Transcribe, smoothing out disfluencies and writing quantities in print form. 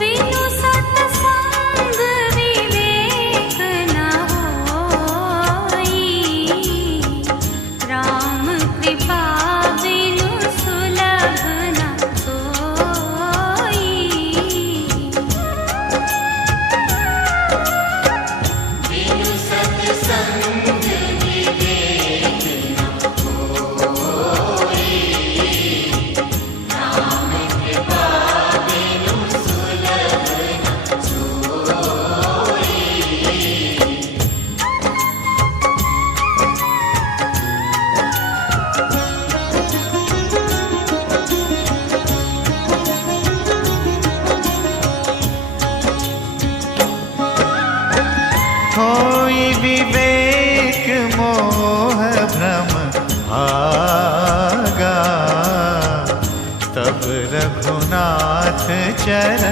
बिनु सत्संग विवेक न होई, राम कृपा बिनु सुलभ न सोई। बिनु सत्संग विवेक न होई, राम कृपा बिनु सुलभ न सोई। होई विवेक मोह भ्रम भागा, तब रघुनाथ चरण